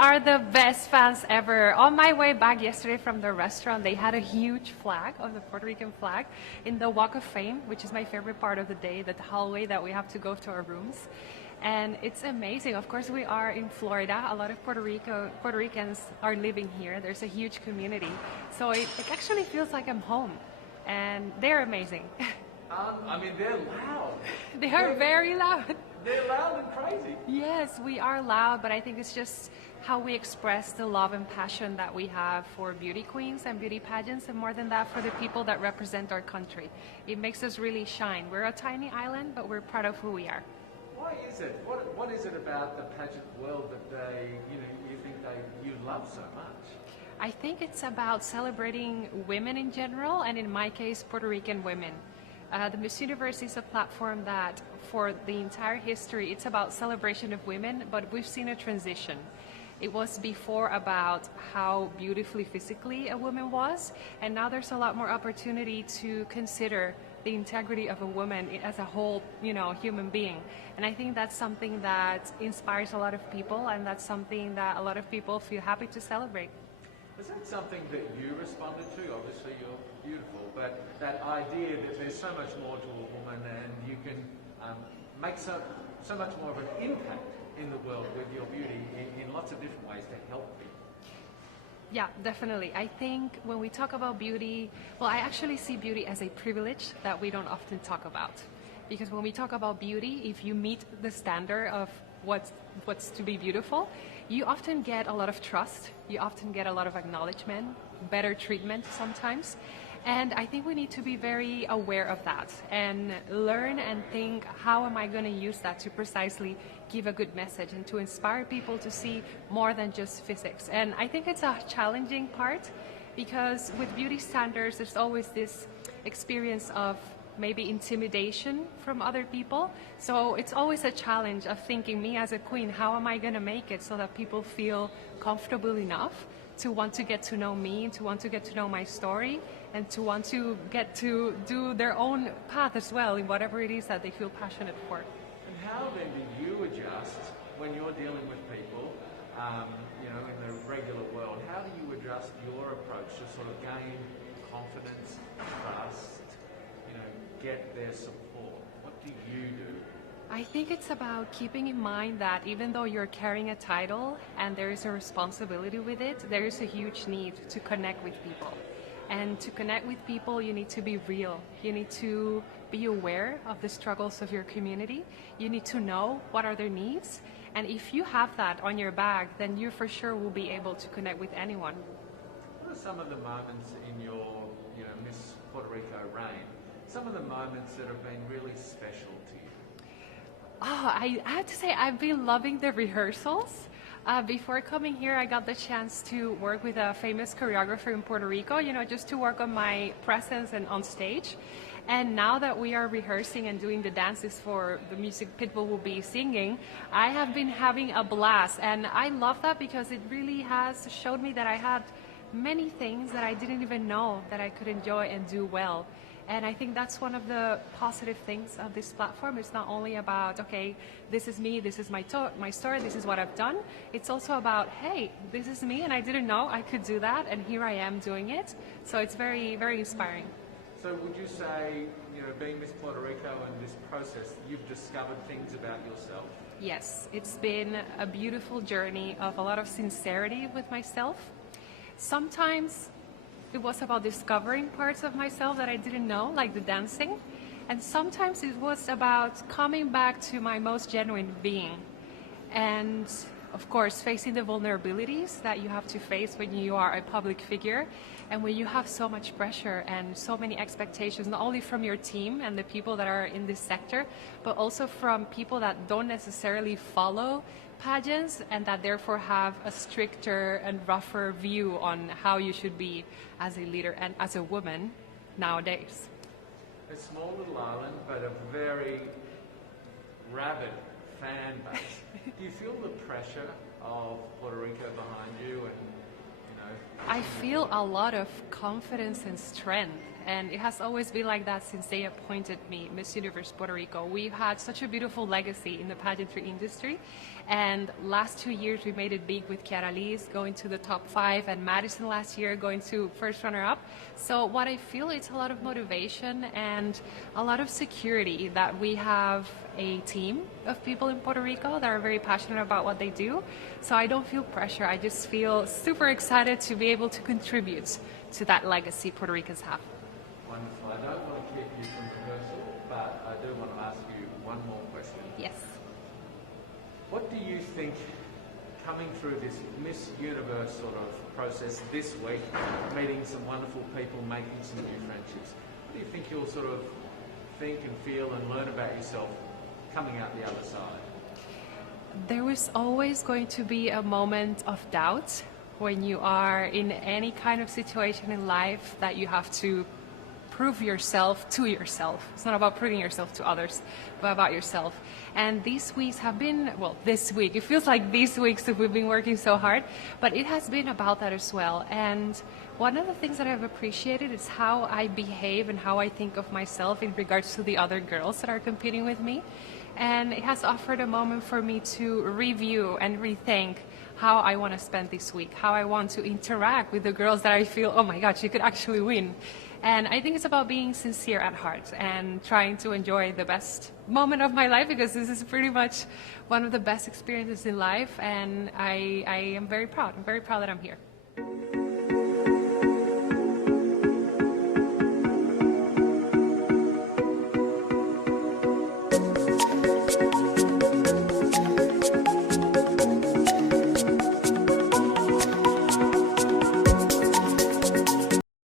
are the best fans ever. On my way back yesterday from the restaurant, they had a huge flag of the Puerto Rican flag in the Walk of Fame, which is my favorite part of the day, the hallway that we have to go to our rooms. And it's amazing. Of course, we are in Florida. A lot of Puerto Ricans are living here. There's a huge community. So it actually feels like I'm home. And they're amazing. I mean, they're loud. They are very loud. They're loud and crazy. Yes, we are loud, but I think it's just how we express the love and passion that we have for beauty queens and beauty pageants, and more than that, for the people that represent our country. It makes us really shine. We're a tiny island, but we're proud of who we are. Why is it? What is it about the pageant world that you think you love so much? I think it's about celebrating women in general, and in my case, Puerto Rican women. The Miss Universe is a platform that, for the entire history, it's about celebration of women, but we've seen a transition. It was before about how beautifully physically a woman was, and now there's a lot more opportunity to consider the integrity of a woman as a whole, human being. And I think that's something that inspires a lot of people, and that's something that a lot of people feel happy to celebrate. Was that something that you responded to? Obviously, you're beautiful, but that idea that there's so much more to a woman and you can make so much more of an impact in the world with your beauty in lots of different ways to help people. Yeah, definitely. I think when we talk about beauty, I actually see beauty as a privilege that we don't often talk about. Because when we talk about beauty, if you meet the standard of what's to be beautiful, you often get a lot of trust, you often get a lot of acknowledgement, better treatment sometimes. And I think we need to be very aware of that and learn and think, how am I going to use that to precisely give a good message and to inspire people to see more than just physics. And I think it's a challenging part, because with beauty standards, there's always this experience of maybe intimidation from other people. So it's always a challenge of thinking, me as a queen, how am I going to make it so that people feel comfortable enough to want to get to know me, to want to get to know my story, and to want to get to do their own path as well in whatever it is that they feel passionate for. And how then do you adjust when you're dealing with people, in the regular world? How do you adjust your approach to sort of gain confidence, trust, get their support? What do you do? I think it's about keeping in mind that even though you're carrying a title and there is a responsibility with it, there is a huge need to connect with people. And to connect with people, you need to be real. You need to be aware of the struggles of your community. You need to know what are their needs. And if you have that on your bag, then you for sure will be able to connect with anyone. What are some of the moments in your Miss Puerto Rico reign? Some of the moments that have been really special to you? I have to say, I've been loving the rehearsals. Before coming here, I got the chance to work with a famous choreographer in Puerto Rico, just to work on my presence and on stage. And now that we are rehearsing and doing the dances for the music Pitbull will be singing, I have been having a blast. And I love that because it really has showed me that I had many things that I didn't even know that I could enjoy and do well. And I think that's one of the positive things of this platform. It's not only about, okay, this is me, this is my story, this is what I've done. It's also about, hey, this is me and I didn't know I could do that, and here I am doing it. So it's very, very inspiring. So would you say, being Miss Puerto Rico and this process, you've discovered things about yourself? Yes, it's been a beautiful journey of a lot of sincerity with myself. Sometimes it was about discovering parts of myself that I didn't know, like the dancing. And sometimes it was about coming back to my most genuine being. And of course, facing the vulnerabilities that you have to face when you are a public figure and when you have so much pressure and so many expectations, not only from your team and the people that are in this sector, but also from people that don't necessarily follow pageants and that therefore have a stricter and rougher view on how you should be as a leader and as a woman nowadays. A small little island, but a very rabid fan base. Do you feel the pressure of Puerto Rico behind you? And I feel a lot of confidence and strength, and it has always been like that since they appointed me Miss Universe Puerto Rico. We've had such a beautiful legacy in the pageantry industry, and last 2 years we made it big with Kiara Lee's going to the top 5, and Madison last year going to first runner-up. So what I feel, it's a lot of motivation and a lot of security that we have a team of people in Puerto Rico that are very passionate about what they do. So I don't feel pressure. I just feel super excited to be able to contribute to that legacy Puerto Ricans have. Wonderful. I don't want to keep you from rehearsal, but I do want to ask you one more question. Yes. What do you think, coming through this Miss Universe sort of process this week, meeting some wonderful people, making some new friendships, what do you think you'll sort of think and feel and learn about yourself coming out the other side? There was always going to be a moment of doubt when you are in any kind of situation in life that you have to prove yourself to yourself. It's not about proving yourself to others, but about yourself. And these weeks have been, well, this week, it feels like these weeks that we've been working so hard, but it has been about that as well. And one of the things that I've appreciated is how I behave and how I think of myself in regards to the other girls that are competing with me. And it has offered a moment for me to review and rethink how I want to spend this week, how I want to interact with the girls that I feel, oh my God, she could actually win. And I think it's about being sincere at heart and trying to enjoy the best moment of my life, because this is pretty much one of the best experiences in life, and I am very proud. I'm very proud that I'm here.